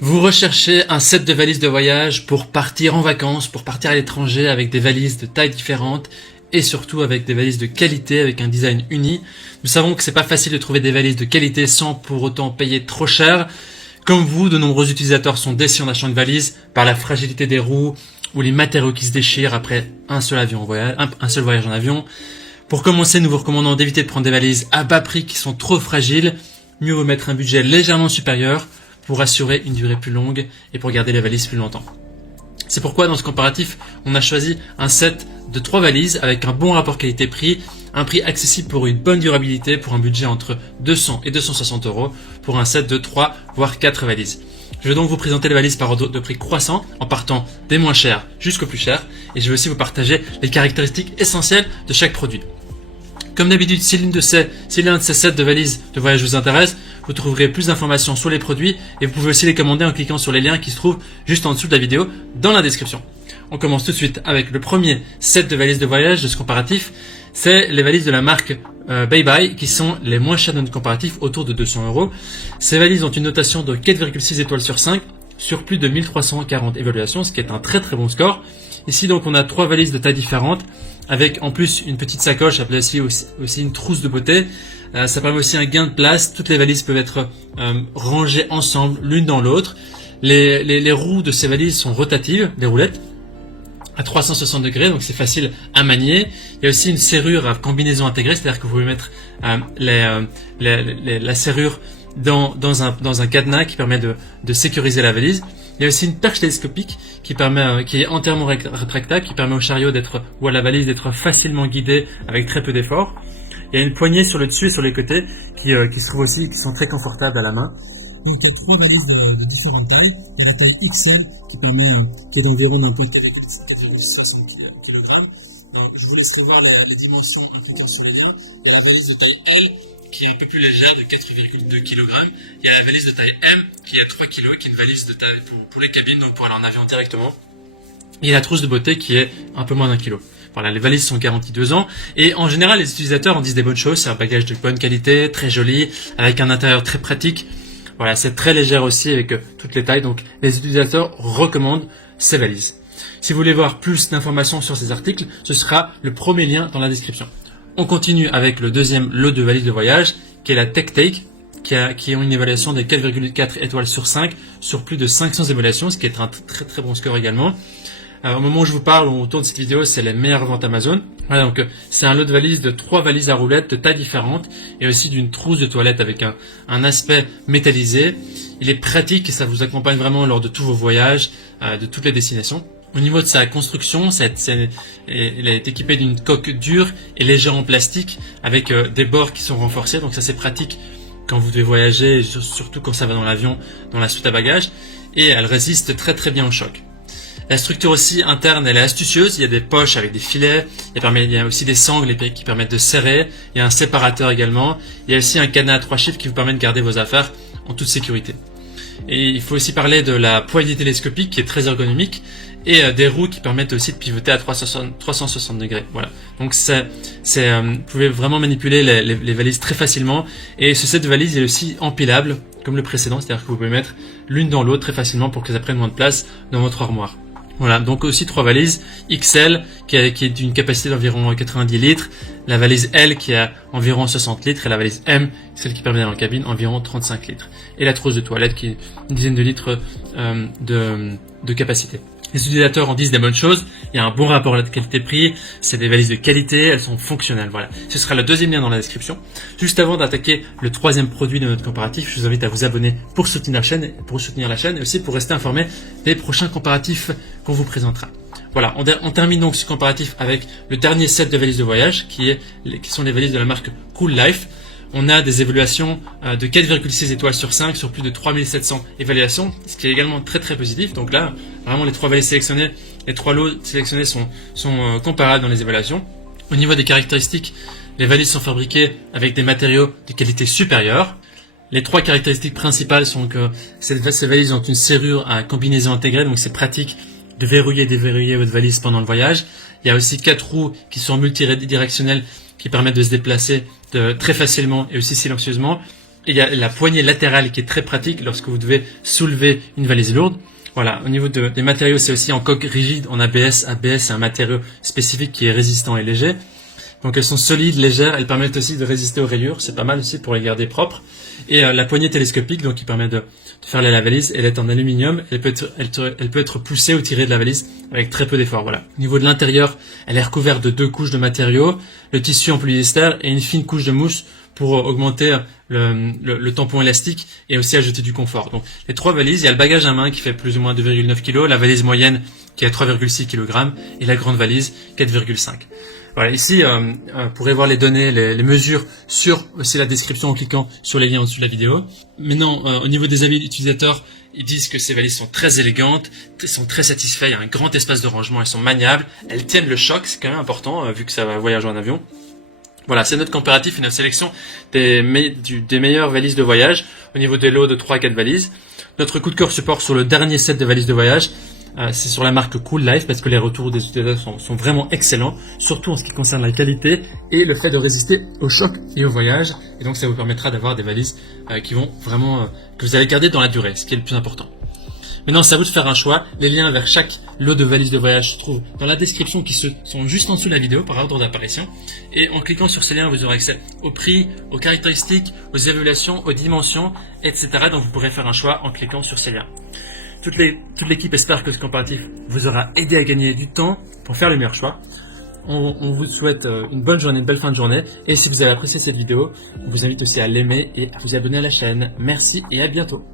Vous recherchez un set de valises de voyage pour partir en vacances, pour partir à l'étranger avec des valises de tailles différentes et surtout avec des valises de qualité avec un design uni. Nous savons que c'est pas facile de trouver des valises de qualité sans pour autant payer trop cher. Comme vous, de nombreux utilisateurs sont déçus en achetant une valise par la fragilité des roues ou les matériaux qui se déchirent après un seul voyage en avion. Pour commencer, nous vous recommandons d'éviter de prendre des valises à bas prix qui sont trop fragiles. Mieux vaut mettre un budget légèrement supérieur pour assurer une durée plus longue et pour garder les valises plus longtemps. C'est pourquoi dans ce comparatif, on a choisi un set de 3 valises avec un bon rapport qualité-prix, un prix accessible pour une bonne durabilité pour un budget entre 200 et 260 € pour un set de 3 voire 4 valises. Je vais donc vous présenter les valises par ordre de prix croissant en partant des moins chers jusqu'aux plus chers et je vais aussi vous partager les caractéristiques essentielles de chaque produit. Comme d'habitude, si l'un de ces sets de valises de voyage vous intéresse, vous trouverez plus d'informations sur les produits et vous pouvez aussi les commander en cliquant sur les liens qui se trouvent juste en dessous de la vidéo dans la description. On commence tout de suite avec le premier set de valises de voyage de ce comparatif. C'est les valises de la marque Bye Bye qui sont les moins chères de notre comparatif, autour de 200 €. Ces valises ont une notation de 4,6 étoiles sur 5 sur plus de 1340 évaluations, ce qui est un très très bon score. Ici donc on a 3 valises de tailles différentes avec en plus une petite sacoche appelée aussi une trousse de beauté. Ça permet aussi un gain de place. Toutes les valises peuvent être rangées ensemble l'une dans l'autre. Les roues de ces valises sont rotatives, les roulettes, à 360 degrés, donc c'est facile à manier. Il y a aussi une serrure à combinaison intégrée, c'est-à-dire que vous pouvez mettre la serrure dans un cadenas qui permet de sécuriser la valise. Il y a aussi une perche télescopique qui est entièrement rétractable, qui permet au chariot ou à la valise d'être facilement guidée avec très peu d'effort. Il y a une poignée sur le dessus et sur les côtés qui se trouvent aussi, qui sont très confortables à la main. Donc il y a 3 valises de différentes tailles. Il y a la taille XL qui est d'environ d'un poids de 60 kg. Je vous laisse voir les dimensions indiquées sur les liens. Il y a la valise de taille L qui est un peu plus légère de 4,2 kg. Il y a la valise de taille M qui est à 3 kg, qui est une valise de taille pour les cabines, donc pour aller en avion directement. Et la trousse de beauté qui est un peu moins d'1 kg. Voilà, les valises sont garanties 2 ans. Et en général, les utilisateurs en disent des bonnes choses. C'est un bagage de bonne qualité, très joli, avec un intérieur très pratique. Voilà, c'est très légère aussi avec toutes les tailles. Donc, les utilisateurs recommandent ces valises. Si vous voulez voir plus d'informations sur ces articles, ce sera le premier lien dans la description. On continue avec le deuxième lot de valises de voyage, qui est la TechTake, qui ont une évaluation de 4,4 étoiles sur 5 sur plus de 500 évaluations, ce qui est un très très bon score également. Au moment où je vous parle, autour de cette vidéo, c'est les meilleures ventes Amazon. Voilà, donc c'est un lot de valises de 3 valises à roulettes de tailles différentes et aussi d'une trousse de toilette avec un aspect métallisé. Il est pratique et ça vous accompagne vraiment lors de tous vos voyages, de toutes les destinations. Au niveau de sa construction, elle est équipée d'une coque dure et légère en plastique avec des bords qui sont renforcés. Donc ça c'est pratique quand vous devez voyager, surtout quand ça va dans l'avion, dans la soute à bagages. Et elle résiste très très bien au choc. La structure aussi interne, elle est astucieuse. Il y a des poches avec des filets. Il y a aussi des sangles qui permettent de serrer. Il y a un séparateur également. Il y a aussi un cadenas à 3 chiffres qui vous permet de garder vos affaires en toute sécurité. Et il faut aussi parler de la poignée télescopique qui est très ergonomique et des roues qui permettent aussi de pivoter à 360 degrés. Voilà. Donc vous pouvez vraiment manipuler les valises très facilement. Et ce set de valises est aussi empilable comme le précédent, c'est-à-dire que vous pouvez mettre l'une dans l'autre très facilement pour que ça prenne moins de place dans votre armoire. Voilà, donc aussi 3 valises XL qui est d'une capacité d'environ 90 litres, la valise L qui a environ 60 litres et la valise M, celle qui permet d'aller en cabine, environ 35 litres. Et la trousse de toilette qui est une dizaine de litres de capacité. Les utilisateurs en disent des bonnes choses, il y a un bon rapport à la qualité-prix, c'est des valises de qualité, elles sont fonctionnelles, voilà. Ce sera le deuxième lien dans la description. Juste avant d'attaquer le troisième produit de notre comparatif, je vous invite à vous abonner pour soutenir la chaîne et aussi pour rester informé des prochains comparatifs qu'on vous présentera. Voilà, on termine donc ce comparatif avec le dernier set de valises de voyage qui sont les valises de la marque Cool Life. On a des évaluations de 4,6 étoiles sur 5 sur plus de 3700 évaluations, ce qui est également très très positif. Donc là, vraiment les 3 valises sélectionnées, les 3 lots sélectionnés sont comparables dans les évaluations. Au niveau des caractéristiques, les valises sont fabriquées avec des matériaux de qualité supérieure. Les 3 caractéristiques principales sont que ces valises ont une serrure à combinaison intégrée, donc c'est pratique de verrouiller et déverrouiller votre valise pendant le voyage. Il y a aussi 4 roues qui sont multidirectionnelles qui permettent de se déplacer très facilement et aussi silencieusement. Et il y a la poignée latérale qui est très pratique lorsque vous devez soulever une valise lourde. Voilà, au niveau des matériaux, c'est aussi en coque rigide, en ABS. ABS, c'est un matériau spécifique qui est résistant et léger. Donc elles sont solides, légères, elles permettent aussi de résister aux rayures, c'est pas mal aussi pour les garder propres. Et la poignée télescopique, donc qui permet de faire aller la valise, elle est en aluminium, elle peut être poussée ou tirée de la valise avec très peu d'effort. Voilà. Au niveau de l'intérieur, elle est recouverte de 2 couches de matériaux, le tissu en polyester et une fine couche de mousse pour augmenter le tampon élastique et aussi ajouter du confort. Donc les 3 valises, il y a le bagage à main qui fait plus ou moins 2,9 kg, la valise moyenne qui est 3,6 kg et la grande valise 4,5 kg. Voilà, ici, vous pourrez voir les données, les mesures sur aussi la description en cliquant sur les liens au-dessus de la vidéo. Maintenant, au niveau des avis utilisateurs, ils disent que ces valises sont très élégantes, ils sont très satisfaits, il y a un grand espace de rangement, elles sont maniables, elles tiennent le choc, c'est quand même important vu que ça va voyager en avion. Voilà, c'est notre comparatif et notre sélection des meilleures valises de voyage au niveau des lots de 3 à 4 valises. Notre coup de cœur se porte sur le dernier set de valises de voyage. C'est sur la marque Cool Life parce que les retours des utilisateurs sont vraiment excellents, surtout en ce qui concerne la qualité et le fait de résister au choc et au voyage. Et donc ça vous permettra d'avoir des valises qui vont vraiment que vous allez garder dans la durée, ce qui est le plus important. Maintenant, c'est à vous de faire un choix. Les liens vers chaque lot de valises de voyage se trouvent dans la description qui sont juste en dessous de la vidéo par ordre d'apparition. Et en cliquant sur ces liens, vous aurez accès au prix, aux caractéristiques, aux évaluations, aux dimensions, etc. Donc vous pourrez faire un choix en cliquant sur ces liens. Toute l'équipe espère que ce comparatif vous aura aidé à gagner du temps pour faire le meilleur choix. On vous souhaite une bonne journée, une belle fin de journée. Et si vous avez apprécié cette vidéo, on vous invite aussi à l'aimer et à vous abonner à la chaîne. Merci et à bientôt.